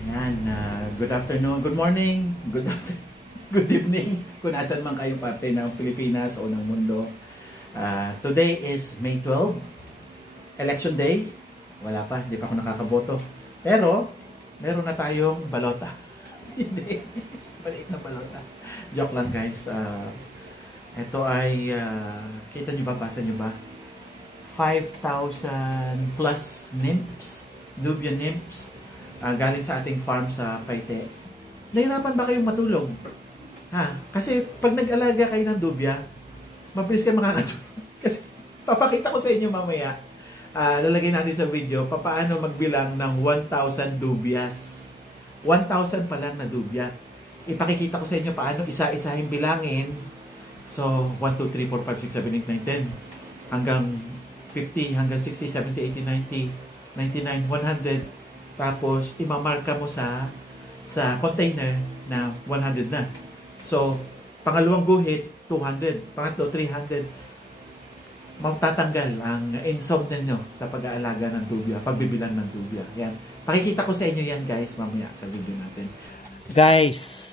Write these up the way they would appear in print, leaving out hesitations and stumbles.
Yan, good afternoon, good morning, good evening, kung nasan man kayong parte ng Pilipinas o ng mundo. Today is May 12, election day. Wala pa, hindi pa ako nakakaboto. Pero, meron na tayong balota. Hindi, maliit na balota. Joke lang guys. Ito ay, kita nyo ba, basa nyo ba? 5,000 plus nymphs, Dubia nymphs. Galing sa ating farm sa Paite. Nahirapan ba kayong matulog? Kasi pag nag-alaga kayo ng dubya, mabilis kayo makakatulog. Kasi papakita ko sa inyo mamaya, lalagay natin sa video, paano magbilang ng 1,000 dubyas. 1,000 pa lang na dubya. Ipakikita ko sa inyo paano isa-isahin bilangin. So, 1, 2, 3, 4, 5, 6, 7, 8, 9, 10. Hanggang 50, hanggang 60, 70, 80, 90, 99, 100. Tapos, imamarka mo sa container na 100 na. So, pangalawang guhit, 200. Pangatlo, 300. Matatanggal ang insomnia nyo sa pag-aalaga ng dubya, pagbibilan ng dubya. Yan. Pakikita ko sa inyo yan, guys, mamaya sa video natin. Guys,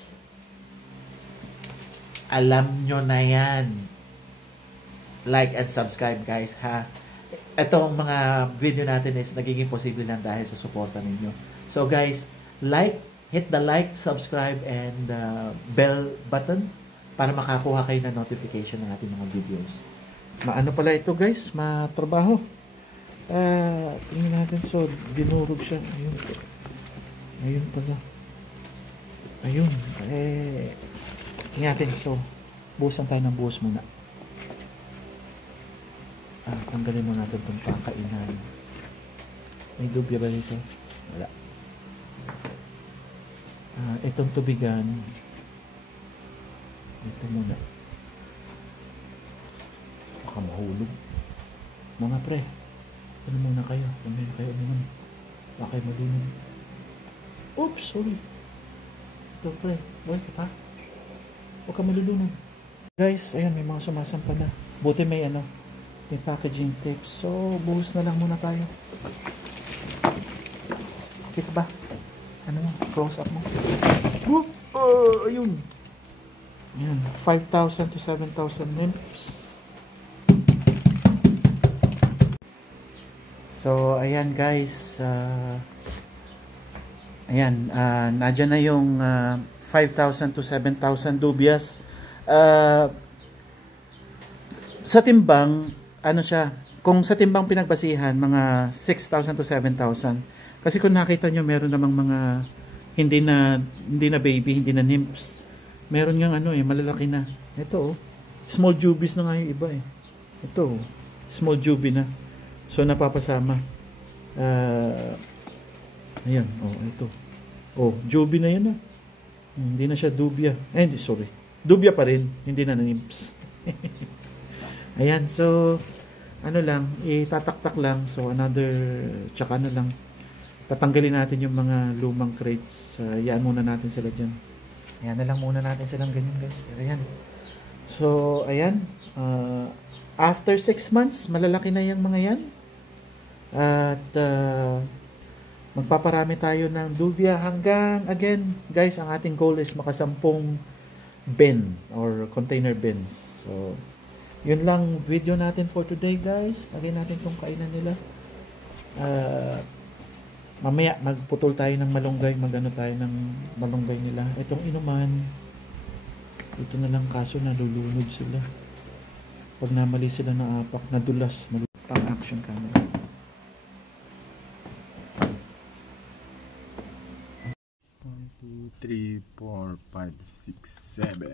alam nyo na yan. Like and subscribe, guys, ha? Itong mga video natin is nagiging posible lang dahil sa suporta ninyo. So guys, hit the like, subscribe, and bell button para makakuha kayo ng notification ng ating mga videos. Maano pala ito guys, matrabaho. Tingnan natin, so dinurog siya. Ayun pala. Ayun. Tingnan natin, so buhusan tayo ng buhos muna. Tanggalin mo natin itong pakainan. May dubya ba dito? Wala. Itong tubigan, ito muna. Baka mahulog. Mga pre, ano muna kayo? Kumain kayo naman. Baka kayo malunod. Oops, sorry. Ito pre, buhay ka pa. Huwag ka malulunod. Guys, ayan, may mga sumasampa na. Buti may may packaging tape. So, buhos na lang muna tayo. Okay ka ba? Ano mo? Close up mo. Whoop! Ayun. Ayan. 5,000 to 7,000 nymphs. So, ayan guys. Ayan. Nadyan na yung 5,000 to 7,000 dubias. Sa timbang, ano siya, kung sa timbang pinagbasihan, mga 6,000 to 7,000. Kasi kung nakita nyo, meron namang mga hindi na baby, hindi na nymphs. Meron ngang malalaki na. Ito small jubies na nga yung iba Ito small jubie na. So napapasama. Ayan, ito. Jubie na yan Hindi na siya dubya. Sorry. Dubya pa rin, hindi na nymphs. Ayan, so itataktak lang. So tsaka lang, tatanggalin natin yung mga lumang crates. Yan muna natin sila dyan. Ayan na lang muna natin silang ganyan guys. Ayan. So, ayan. After 6 months, malalaki na yung mga yan. At magpaparami tayo ng dubya hanggang, again, guys, ang ating goal is makasampung bin or container bins. So, yun lang video natin for today guys. Lagay natin itong kainan nila. Mamaya magputol tayo ng malunggay. Tayo ng malunggay nila. Itong inuman, ito na lang kaso nalulunod sila. Pag namali sila na apak, nadulas. Pang action camera. One, 2, 3, 4, 5, 6, 7.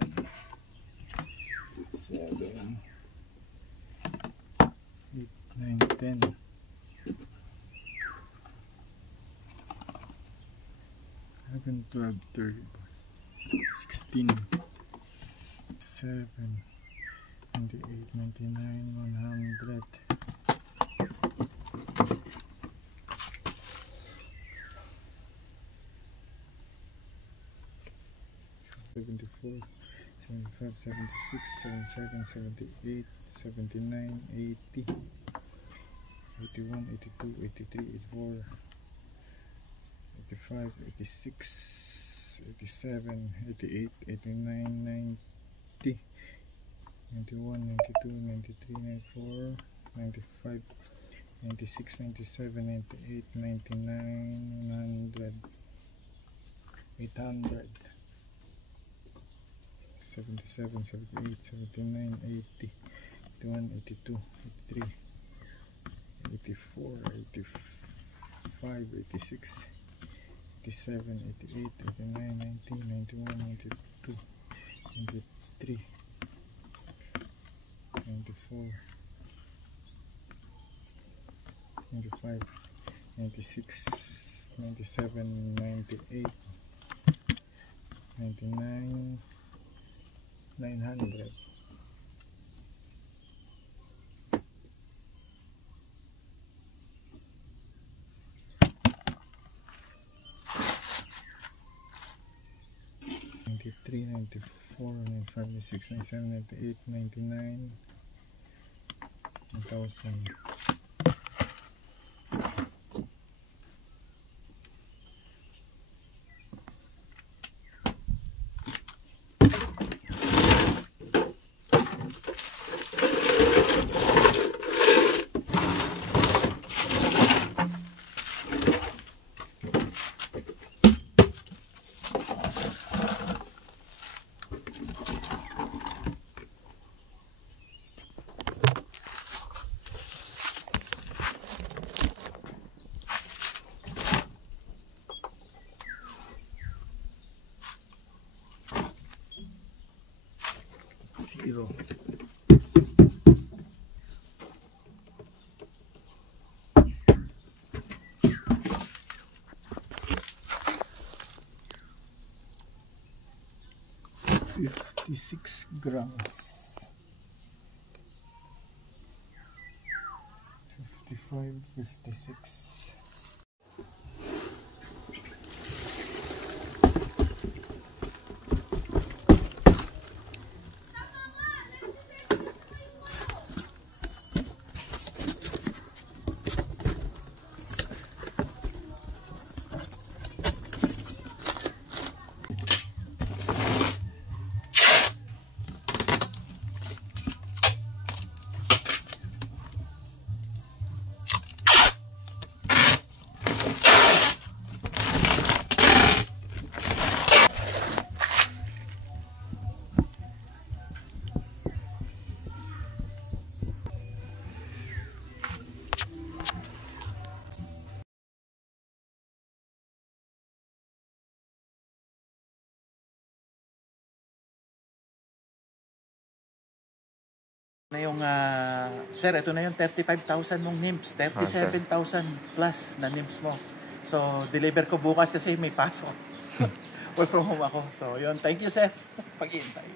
9, 10. 11, 12, 13, 16, 7, 98, 99, 100. 74, 75, 76, 77, 78, 79, 80, 81, 82, 83, 84, 85, 86, 87, 88, 89, 90, 91, 92, 93, 94, 95, 96, 97, 98, 99, 100, 800, 77, 78, 79, 80, 81, 82, 83, 84, 85, 86, 87, 88, 89, 90, 91, 92, 93, 94, 95, 96, 97, 98, 99, 900. Ninety-three, 94, 95, 96, 97, 98, 99, 1,000. Zero. $56 grams. 55, 56. Na yung, sir, ito na yung 35,000 mong nymphs, 37,000 plus na nymphs mo. So, deliver ko bukas kasi may pasok. Work from home ako. So, yun. Thank you, sir. Pag-iintay.